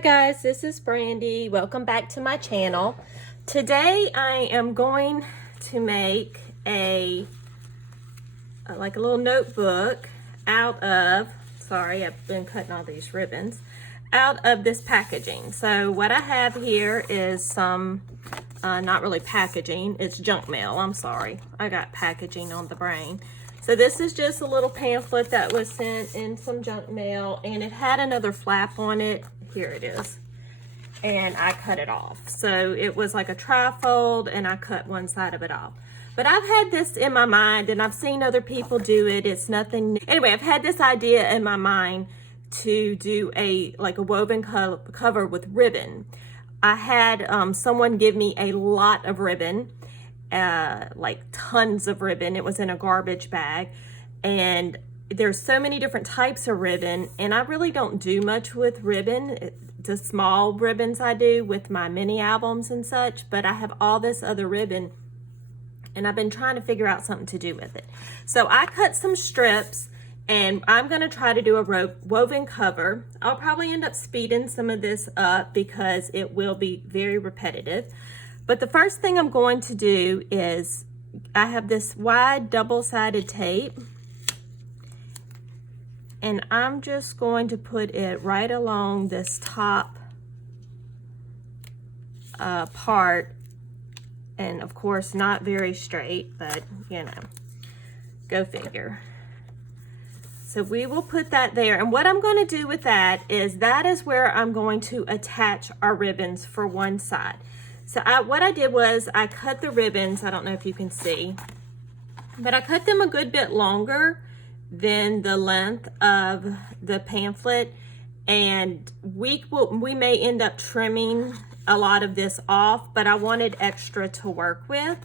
Hi guys, this is Brandy. Welcome back to my channel. Today I am going to make like a little notebook out of, sorry, I've been cutting all these ribbons, out of this packaging. So what I have here is some, not really packaging, it's junk mail. I'm sorry, I got packaging on the brain. So this is just a little pamphlet that was sent in some junk mail, and it had another flap on it. Here it is. And I cut it off. So it was like a trifold, and I cut one side of it off. But I've had this in my mind, and I've seen other people do it. It's nothing new. Anyway, I've had this idea in my mind to do like a woven cover with ribbon. I had someone give me a lot of ribbon, like tons of ribbon. It was in a garbage bag, and there's so many different types of ribbon, and I really don't do much with ribbon. The small ribbons I do with my mini albums and such, but I have all this other ribbon, and I've been trying to figure out something to do with it. So I cut some strips, and I'm gonna try to do a woven cover. I'll probably end up speeding some of this up because it will be very repetitive. But the first thing I'm going to do is, I have this wide double-sided tape, and I'm just going to put it right along this top part, and of course not very straight, but you know, go figure. So we will put that there, and what I'm going to do with that is where I'm going to attach our ribbons for one side. So what I did was I cut the ribbons, I don't know if you can see, but I cut them a good bit longer than the length of the pamphlet, and we may end up trimming a lot of this off, but I wanted extra to work with.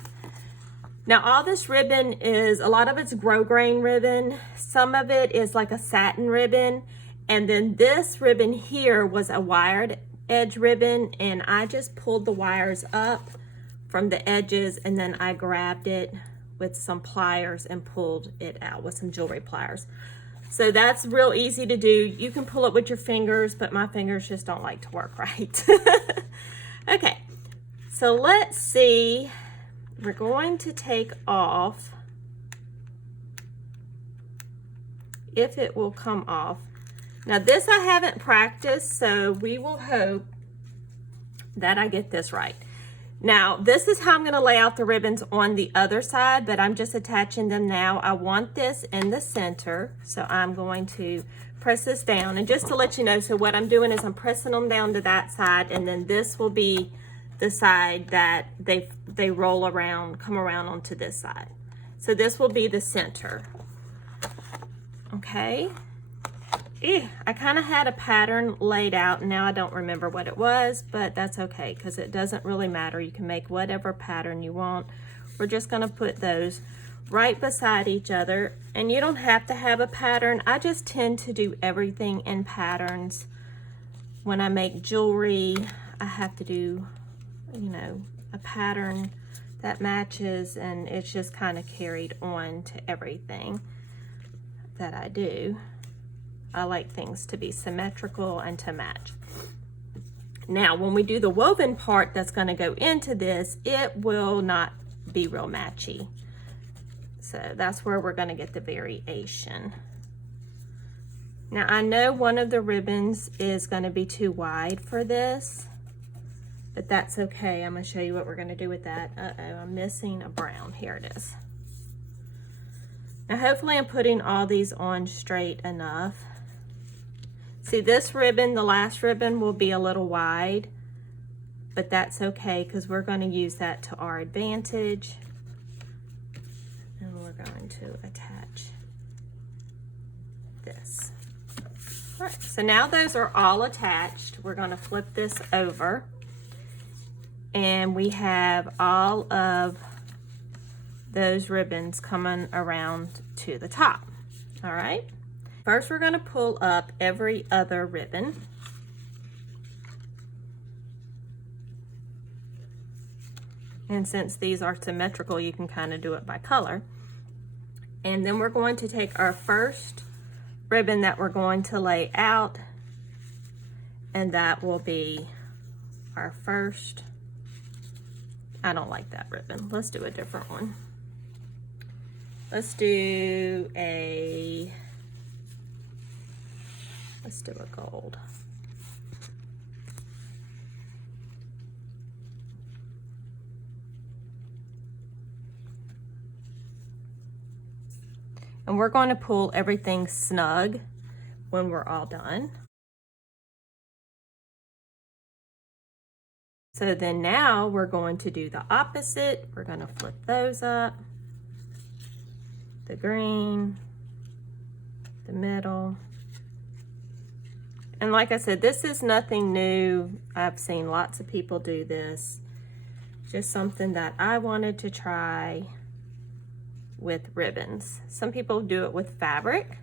Now all this ribbon is, a lot of it's grosgrain ribbon, some of it is like a satin ribbon, and then this ribbon here was a wired edge ribbon, and I just pulled the wires up from the edges, and then I grabbed it with some pliers and pulled it out with some jewelry pliers. So that's real easy to do. You can pull it with your fingers, but my fingers just don't like to work right. Okay, so let's see. We're going to take off, if it will come off. Now this I haven't practiced, so we will hope that I get this right. Now this is how I'm going to lay out the ribbons on the other side, but I'm just attaching them now. I want this in the center, so I'm going to press this down. And just to let you know, so what I'm doing is I'm pressing them down to that side, and then this will be the side that they roll around, come around onto this side. So this will be the center. Okay. I kind of had a pattern laid out, and now I don't remember what it was, but that's okay because it doesn't really matter. You can make whatever pattern you want. We're just going to put those right beside each other, and you don't have to have a pattern. I just tend to do everything in patterns. When I make jewelry, I have to do, you know, a pattern that matches, and it's just kind of carried on to everything that I do. I like things to be symmetrical and to match. Now, when we do the woven part that's going to go into this, it will not be real matchy. So that's where we're going to get the variation. Now, I know one of the ribbons is going to be too wide for this, but that's okay. I'm going to show you what we're going to do with that. Uh-oh, I'm missing a brown. Here it is. Now, hopefully I'm putting all these on straight enough. See, this ribbon, the last ribbon, will be a little wide, but that's okay because we're going to use that to our advantage. And we're going to attach this. All right, so now those are all attached. We're going to flip this over, and we have all of those ribbons coming around to the top. All right. First, we're going to pull up every other ribbon. And since these are symmetrical, you can kind of do it by color. And then we're going to take our first ribbon that we're going to lay out, And that will be our first. I don't like that ribbon. Let's do a different one. Let's do a gold. And we're going to pull everything snug when we're all done. So then now we're going to do the opposite. We're going to flip those up. The green, the middle. And like I said, this is nothing new. I've seen lots of people do this. Just something that I wanted to try with ribbons. Some people do it with fabric.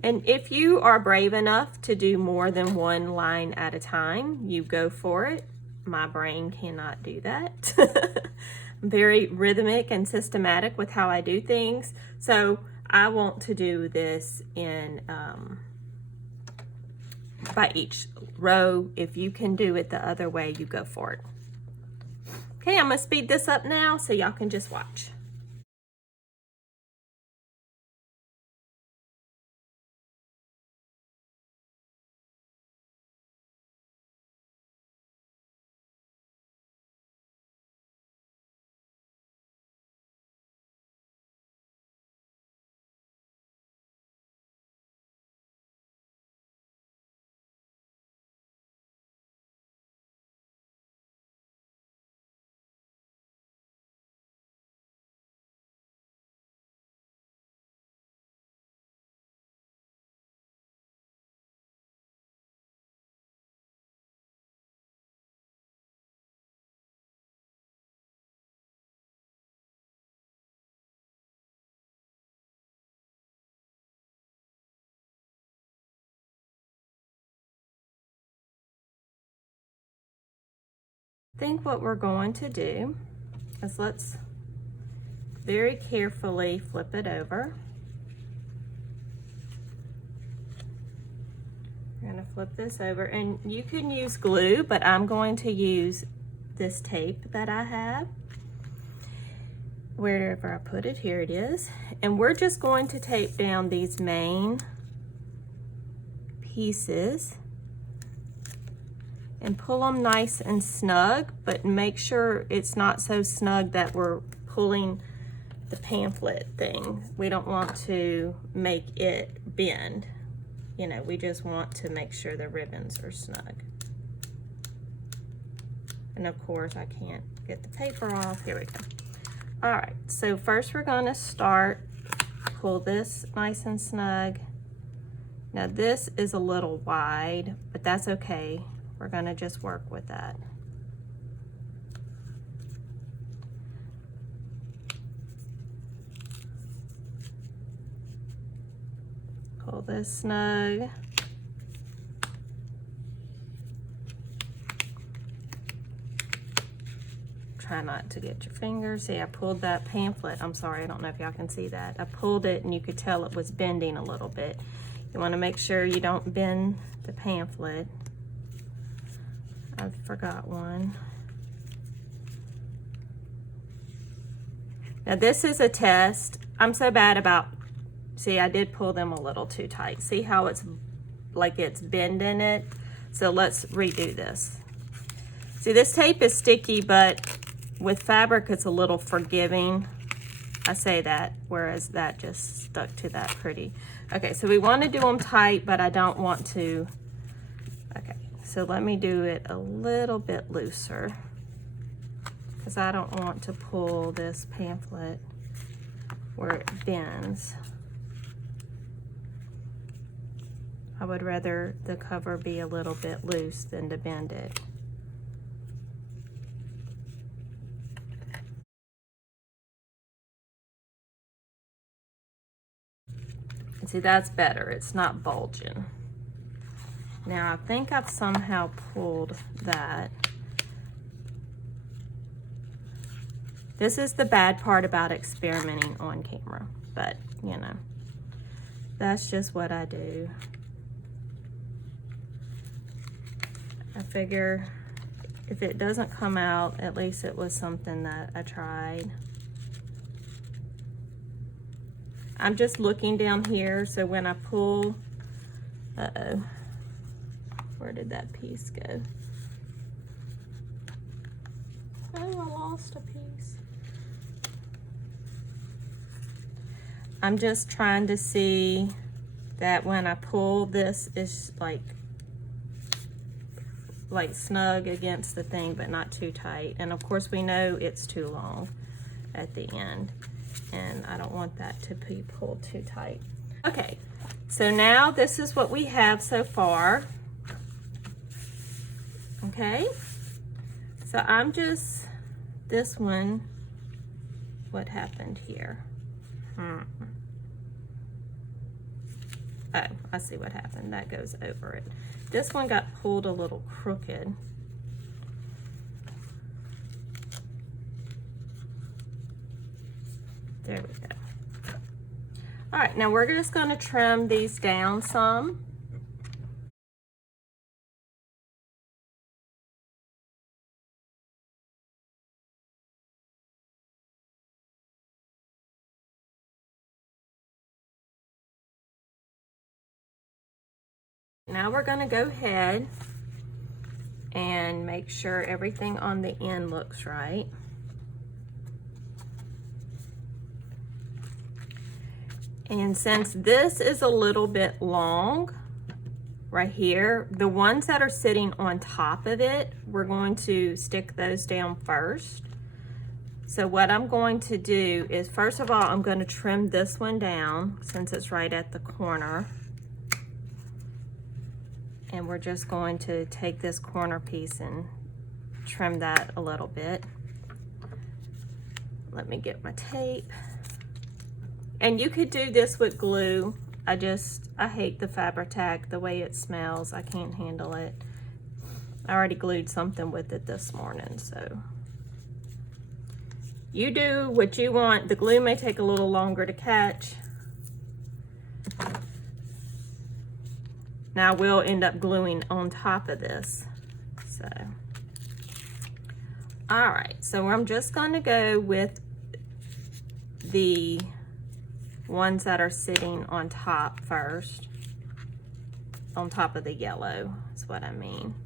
And if you are brave enough to do more than one line at a time, you go for it. My brain cannot do that. I'm very rhythmic and systematic with how I do things. So I want to do this in by each row. If you can do it the other way, you go for it. Okay, I'm gonna speed this up now so y'all can just watch. I think what we're going to do is let's very carefully flip it over. We're going to flip this over, and you can use glue, but I'm going to use this tape that I have. Wherever I put it, here it is. And we're just going to tape down these main pieces and pull them nice and snug, but make sure it's not so snug that we're pulling the pamphlet thing. We don't want to make it bend. You know, we just want to make sure the ribbons are snug. And of course, I can't get the paper off. Here we go. All right, so first we're gonna start, pull this nice and snug. Now this is a little wide, but that's okay. We're gonna just work with that. Pull this snug. Try not to get your fingers. See, I pulled that pamphlet. I'm sorry, I don't know if y'all can see that. I pulled it and you could tell it was bending a little bit. You wanna make sure you don't bend the pamphlet. I forgot one. Now this is a test. I'm so bad about, see, I did pull them a little too tight. See how it's like it's bending it? So let's redo this. See, this tape is sticky, but with fabric, it's a little forgiving. I say that, whereas that just stuck to that pretty. Okay, so we want to do them tight, but I don't want to. Okay, so let me do it a little bit looser because I don't want to pull this pamphlet where it bends. I would rather the cover be a little bit loose than to bend it. See, that's better. It's not bulging. Now, I think I've somehow pulled that. This is the bad part about experimenting on camera, but you know, that's just what I do. I figure if it doesn't come out, at least it was something that I tried. I'm just looking down here, so when I pull, uh-oh, where did that piece go? Oh, I lost a piece. I'm just trying to see that when I pull, this is like snug against the thing, but not too tight. And of course we know it's too long at the end, and I don't want that to be pulled too tight. Okay, so now this is what we have so far. Okay, so I'm just, this one, what happened here? Oh, I see what happened. That goes over it. This one got pulled a little crooked. There we go. All right, now we're just going to trim these down some. Now we're going to go ahead and make sure everything on the end looks right. And since this is a little bit long right here, the ones that are sitting on top of it, we're going to stick those down first. So what I'm going to do is, first of all, I'm going to trim this one down since it's right at the corner. And we're just going to take this corner piece and trim that a little bit. Let me get my tape. And you could do this with glue. I hate the Fabri-Tac, the way it smells. I can't handle it. I already glued something with it this morning, so. You do what you want. The glue may take a little longer to catch. Now we'll end up gluing on top of this, so. All right, so I'm just gonna go with the ones that are sitting on top first, on top of the yellow is what I mean.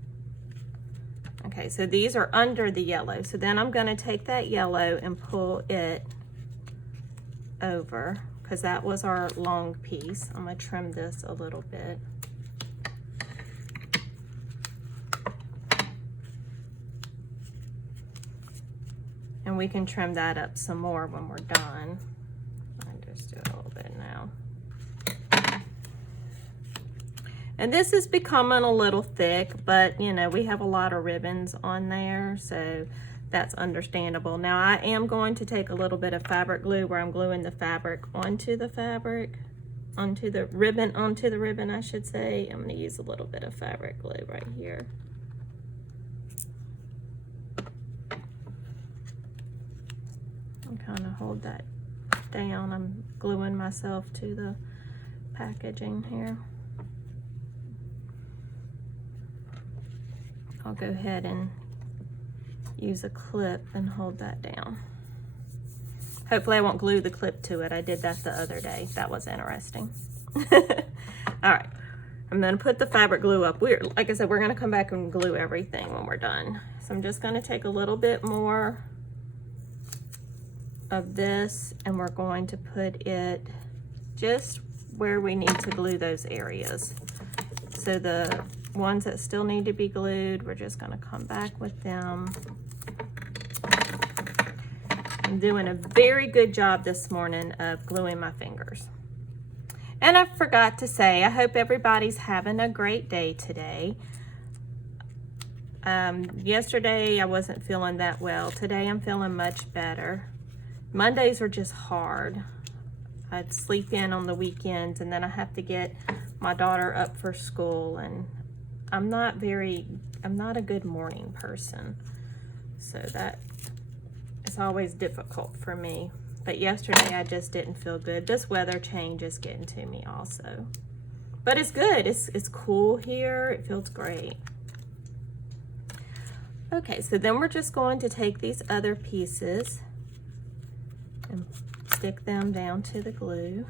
Okay, so these are under the yellow. So then I'm gonna take that yellow and pull it over, because that was our long piece. I'm gonna trim this a little bit. And we can trim that up some more when we're done. I just do it a little bit now. And this is becoming a little thick, but you know, we have a lot of ribbons on there, so that's understandable. Now I am going to take a little bit of fabric glue where I'm gluing the fabric onto the fabric, onto the ribbon, I should say. I'm gonna use a little bit of fabric glue right here. Kind of hold that down. I'm gluing myself to the packaging here. I'll go ahead and use a clip and hold that down. Hopefully I won't glue the clip to it. I did that the other day. That was interesting. All right, I'm gonna put the fabric glue up. Like I said, we're gonna come back and glue everything when we're done. So I'm just gonna take a little bit more of this, and we're going to put it just where we need to glue those areas. So the ones that still need to be glued, we're just going to come back with them. I'm doing a very good job this morning of gluing my fingers. And I forgot to say, I hope everybody's having a great day today. Yesterday I wasn't feeling that well. Today I'm feeling much better. Mondays are just hard. I'd sleep in on the weekends, and then I have to get my daughter up for school, and I'm not a good morning person. So that is always difficult for me. But yesterday I just didn't feel good. This weather change is getting to me also. But it's good. It's cool here. It feels great. Okay, so then we're just going to take these other pieces and stick them down to the glue.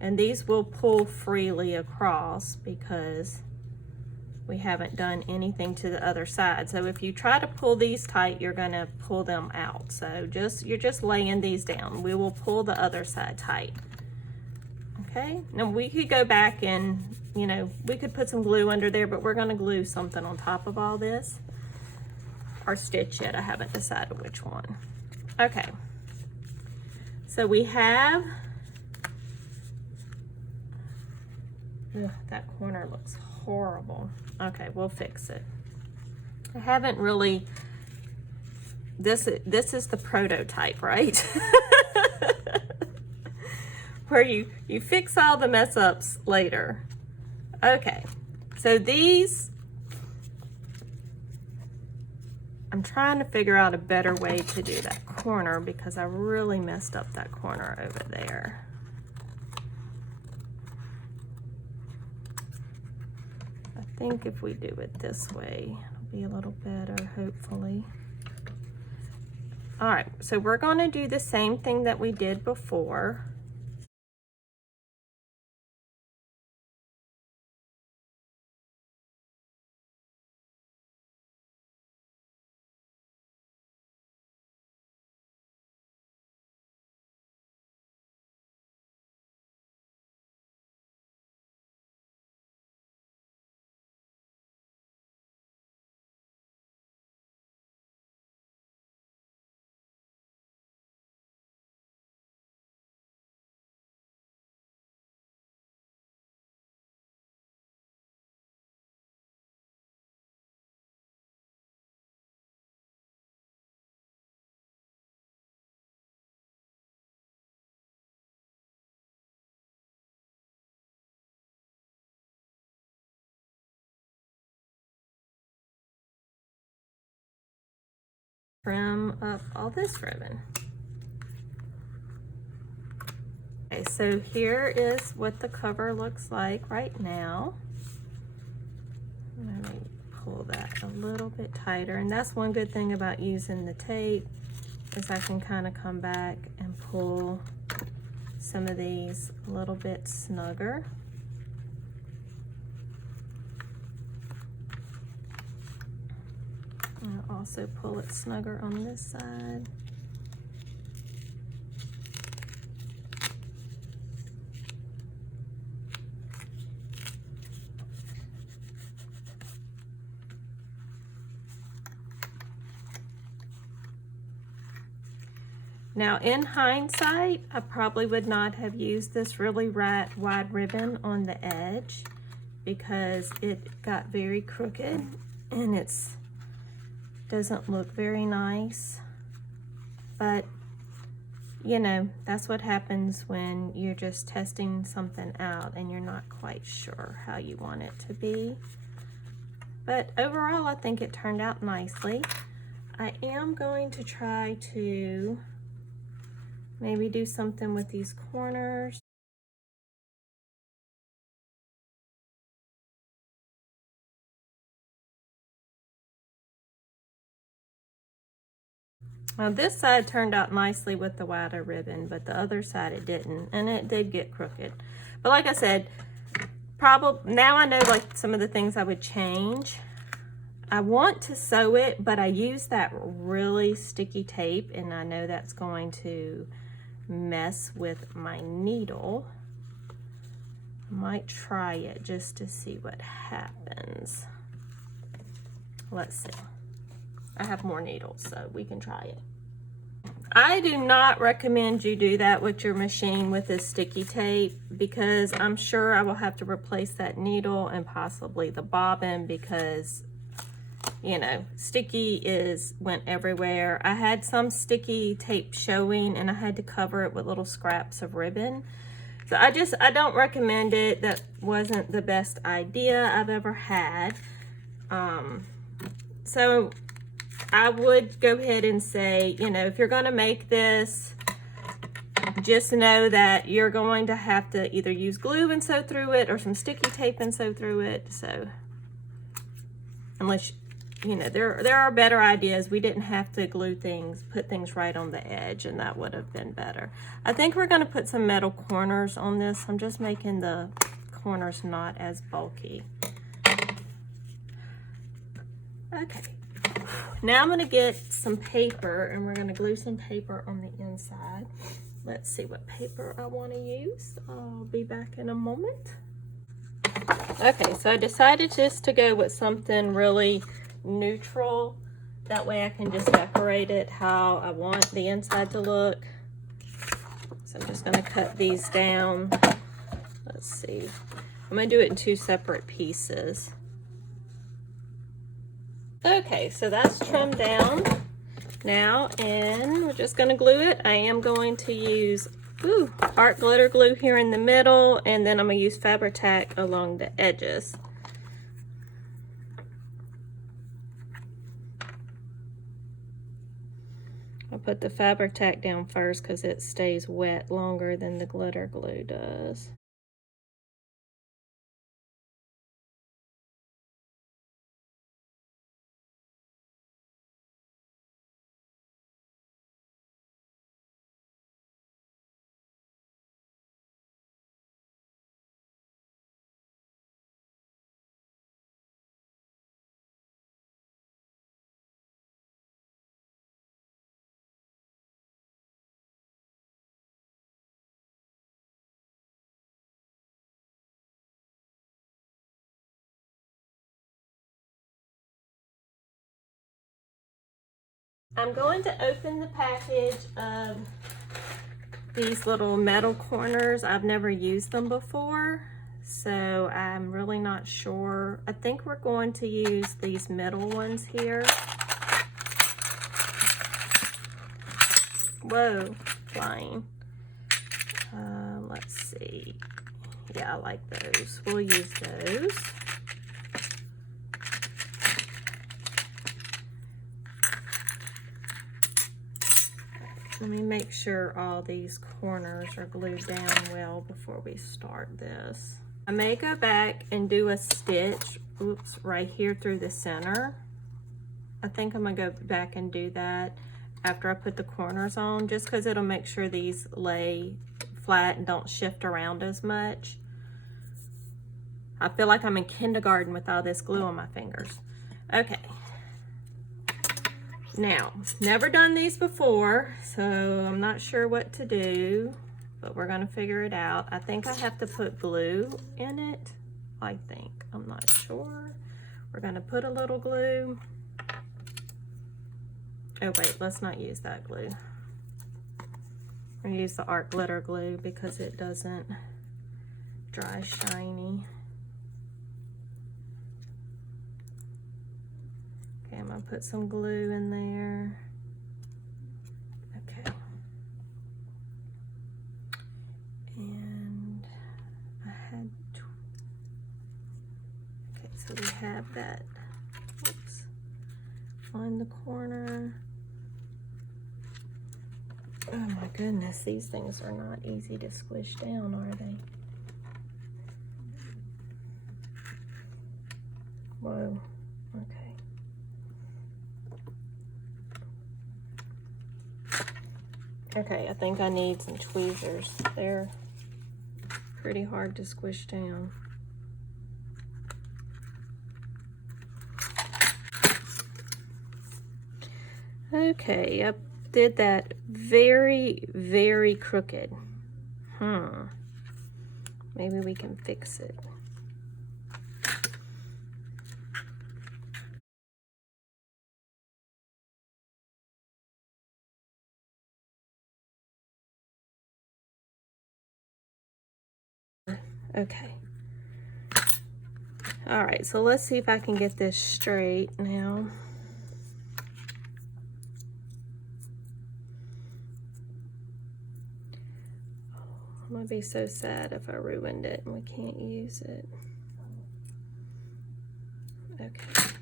And these will pull freely across because we haven't done anything to the other side. So if you try to pull these tight, you're gonna pull them out. So you're just laying these down. We will pull the other side tight. Okay, now we could go back and, you know, we could put some glue under there, but we're gonna glue something on top of all this. Or stitch it, I haven't decided which one. Okay, so we have, ugh, that corner looks horrible. Okay, we'll fix it. I haven't really, this is the prototype, right? Where you fix all the mess ups later. Okay, so these, I'm trying to figure out a better way to do that corner because I really messed up that corner over there. I think if we do it this way, it'll be a little better, hopefully. All right, so we're gonna do the same thing that we did before. Trim up all this ribbon. Okay, so here is what the cover looks like right now. Let me pull that a little bit tighter, and that's one good thing about using the tape is I can kind of come back and pull some of these a little bit snugger. And I'll also pull it snugger on this side. Now, in hindsight, I probably would not have used this really wide ribbon on the edge because it got very crooked and it's doesn't look very nice. But, you know, that's what happens when you're just testing something out and you're not quite sure how you want it to be. But overall, I think it turned out nicely. I am going to try to maybe do something with these corners. Well, this side turned out nicely with the wider ribbon, but the other side it didn't, and it did get crooked. But like I said, probably now I know like some of the things I would change. I want to sew it, but I use that really sticky tape, and I know that's going to mess with my needle. I might try it just to see what happens. Let's see. I have more needles, so we can try it. I do not recommend you do that with your machine with this sticky tape because I'm sure I will have to replace that needle and possibly the bobbin because, you know, sticky went everywhere. I had some sticky tape showing and I had to cover it with little scraps of ribbon. So I don't recommend it. That wasn't the best idea I've ever had. So I would go ahead and say, you know, if you're going to make this, just know that you're going to have to either use glue and sew through it or some sticky tape and sew through it. So unless you know, there are better ideas. We didn't have to glue things, put things right on the edge, and that would have been better. I think we're going to put some metal corners on this. I'm just making the corners not as bulky. Okay. Now I'm going to get some paper, and we're going to glue some paper on the inside. Let's see what paper I want to use. I'll be back in a moment. Okay, so I decided just to go with something really neutral. That way I can just decorate it how I want the inside to look. So I'm just going to cut these down. Let's see. I'm going to do it in 2 separate pieces. Okay, so that's trimmed down now, and we're just going to glue it. I am going to use art glitter glue here in the middle, and then I'm going to use Fabri-Tac along the edges. I'll put the Fabri-Tac down first because it stays wet longer than the glitter glue does. I'm going to open the package of these little metal corners. I've never used them before, so I'm really not sure. I think we're going to use these middle ones here. Whoa, flying. Let's see. Yeah, I like those. We'll use those. Let me make sure all these corners are glued down well before we start this. I may go back and do a stitch, right here through the center. I think I'm gonna go back and do that after I put the corners on, just because it'll make sure these lay flat and don't shift around as much. I feel like I'm in kindergarten with all this glue on my fingers. Okay. Now, never done these before, so I'm not sure what to do, but we're gonna figure it out. I think I have to put glue in it. I'm not sure. We're gonna put a little glue. Oh wait, let's not use that glue. We're gonna use the art glitter glue because it doesn't dry shiny. Okay, I'm gonna put some glue in there. Okay. And I had, okay, so we have that, oops, on the corner. Oh my goodness, these things are not easy to squish down, are they? Whoa, okay. Okay, I think I need some tweezers. They're pretty hard to squish down. Okay, I did that very, very crooked. Maybe we can fix it. Okay. All right, so let's see if I can get this straight now. I'm gonna be so sad if I ruined it and we can't use it. Okay.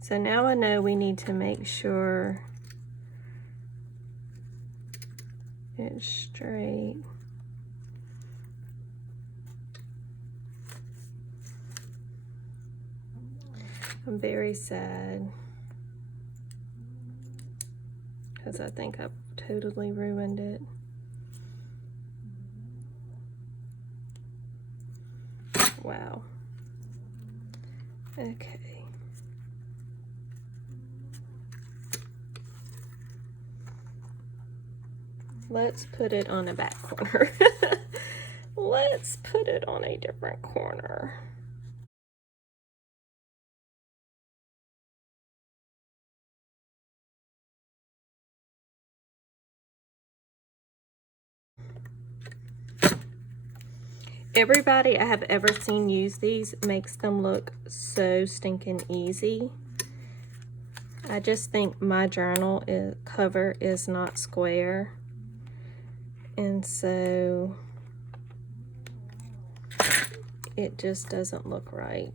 So now I know we need to make sure it's straight. I'm very sad because I think I've totally ruined it. Wow. Okay. Let's put it on a back corner. Let's put it on a different corner. Everybody I have ever seen use these makes them look so stinking easy. I just think my journal cover is not square, and so it just doesn't look right.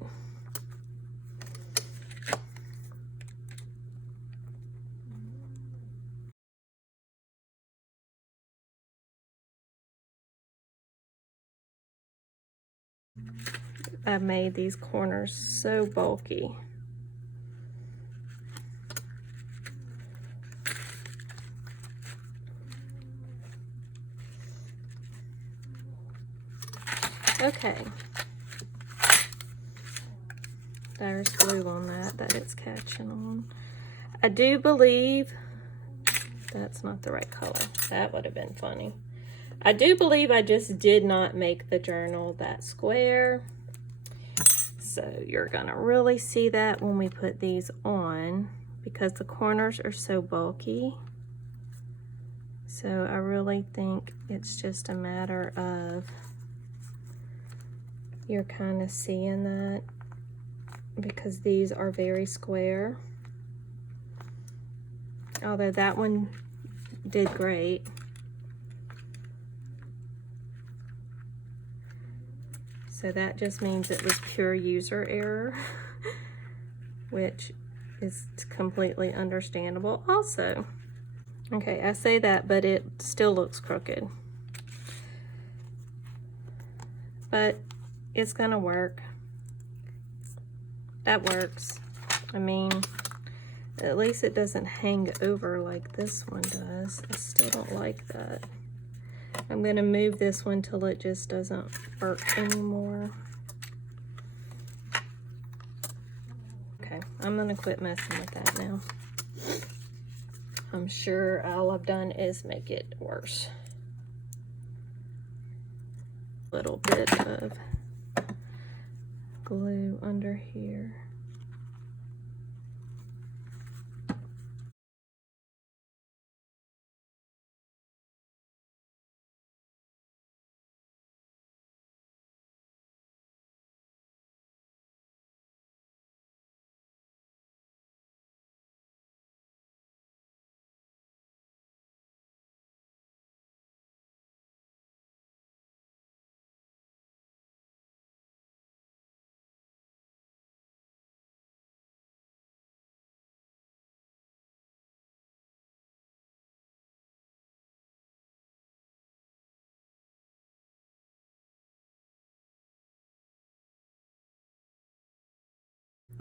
I made these corners so bulky. Okay. There's glue on that it's catching on. I do believe that's not the right color. That would have been funny. I do believe I just did not make the journal that square. So you're gonna really see that when we put these on, because the corners are so bulky. So I really think it's just a matter of you're kind of seeing that, because these are very square. Although that one did great. So that just means it was pure user error, which is completely understandable also. Okay, I say that, but it still looks crooked. But it's gonna work. That works. I mean, at least it doesn't hang over like this one does. I still don't like that. I'm going to move this one till it just doesn't work anymore. Okay, I'm going to quit messing with that now. I'm sure all I've done is make it worse. A little bit of glue under here.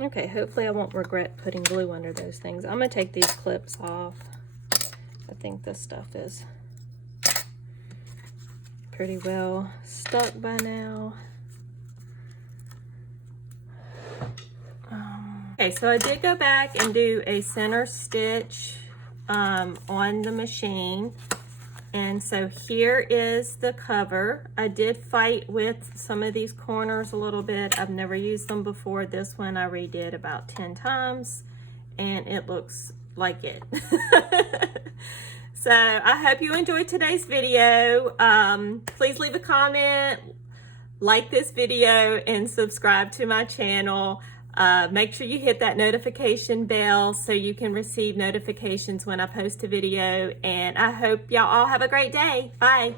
Okay, hopefully I won't regret putting glue under those things. I'm gonna take these clips off. I think this stuff is pretty well stuck by now. Okay, so I did go back and do a center stitch on the machine. And so here is the cover. I did fight with some of these corners a little bit. I've never used them before. This one I redid about 10 times and it looks like it. So I hope you enjoyed today's video. Please leave a comment, like this video, and subscribe to my channel. Make sure you hit that notification bell so you can receive notifications when I post a video. And I hope y'all all have a great day. Bye.